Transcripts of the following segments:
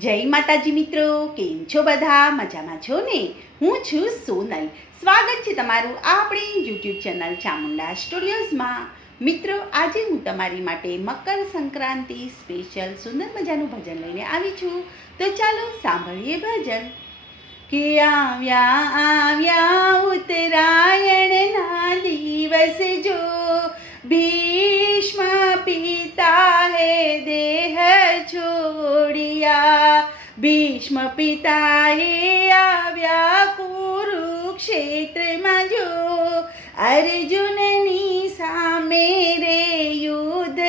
જય માતાજી મિત્રો, કેમ છો બધા? મજામાં છો ને? હું છું સોનલ. સ્વાગત છે તમારું આપણી યુટ્યુબ ચેનલ ચામુંડા સ્ટુડિયોઝમાં. મિત્રો, આજે હું તમારી માટે મકર સંક્રાંતિ સ્પેશિયલ સુંદર મજાનું ભજન લઈને આવી છું. તો ચાલો સાંભળીએ ભજન. કે આવ્યા આવ્યા ઉત્તરાયણના દિવસ જો, ભીષ્મ પિતા હે દેહ છોડિયા. ભીષ્મ પિતાએ આવ્યા કુરુક્ષેત્રમાં જો, અર્જુનની સામે રે યુદ્ધ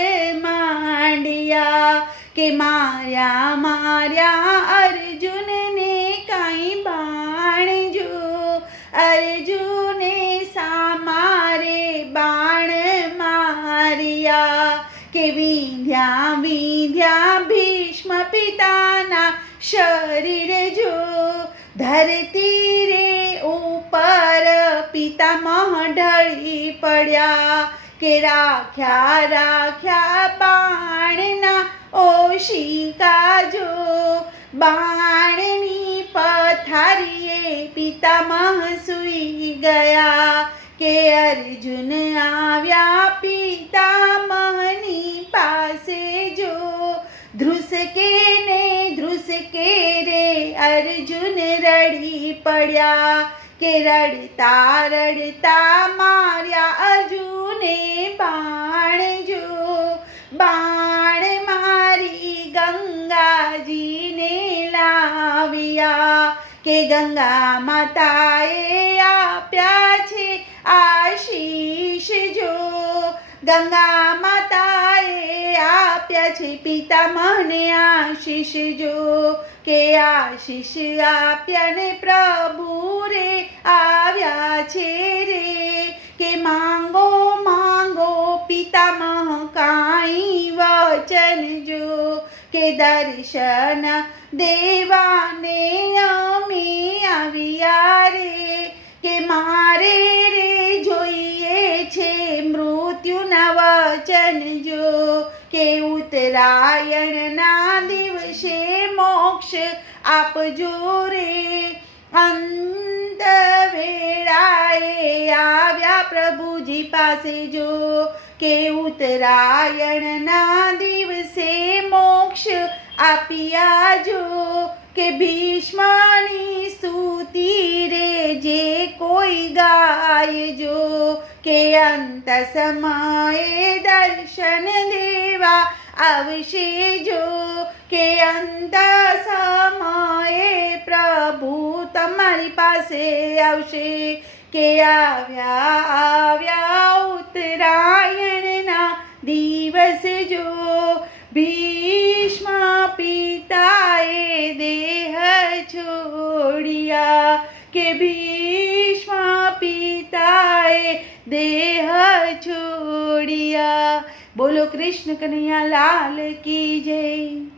માંડ્યા. કે માર્યા માર્યા અર્જુનને કાંઈ બાણ જો, અર્જુને સામારે બાણ માર્યા. કે વિંધ્યા વિંધ્યા ભીષ્મ પિતાના શરીર જો, ધરતી રે ઉપર પિતામહ ઢળી પડ્યા. કે રાખ્યા રાખ્યા બાણના ઓશિકા જો, બાણની પથારીએ પિતામહ સૂઈ ગયા. કે અર્જુન આવ્યા પિતામહની પાસે જો, ધ્રુસકે ને ધ્રુસકે રે અર્જુન રડી પડ્યા. કે રડતા રડતા માર્યા અર્જુને બાણ જો, બાણ મારી ગંગાજીને લાવ્યા. કે ગંગા માતાએ આપ્યા છે આશીષ જો, ગંગા માતાએ આપ્યા છે પિતામહને આશીષ જો. કે આશીષ આપ્યા ને પ્રભુ રે આવ્યા છે રે. કે માંગો માંગો પિતામહ કાંઈ વચન જો. કે દર્શન દેવાને અમે આવ્યા રે. કે મારે રે જોઈએ છે મૃત્યુના વચન જો. કે ઉત્તરાયણના દિવસે મોક્ષ આપજો રે. અંત વેળાએ આવ્યા પ્રભુજી પાસે જો. કે ઉત્તરાયણના દિવસે મોક્ષ આપ્યા જો. કે ભીષ્મની સ્તુતિ રે જે કોઈ ગાય જો. કે અંત સમયે દર્શન દેવા આવશે જો. કે અંત સમયે પ્રભુ તમારી પાસે આવશે. કે આવ્યા આવ્યા ઉત્તરાયણના દિવસ જો, ભીષ્મ પિતાએ દેહ છોડિયા. કે ભીષ્મ પિતાએ દેહ છોડિયા. બોલો કૃષ્ણ કનૈયા લાલ કી જય.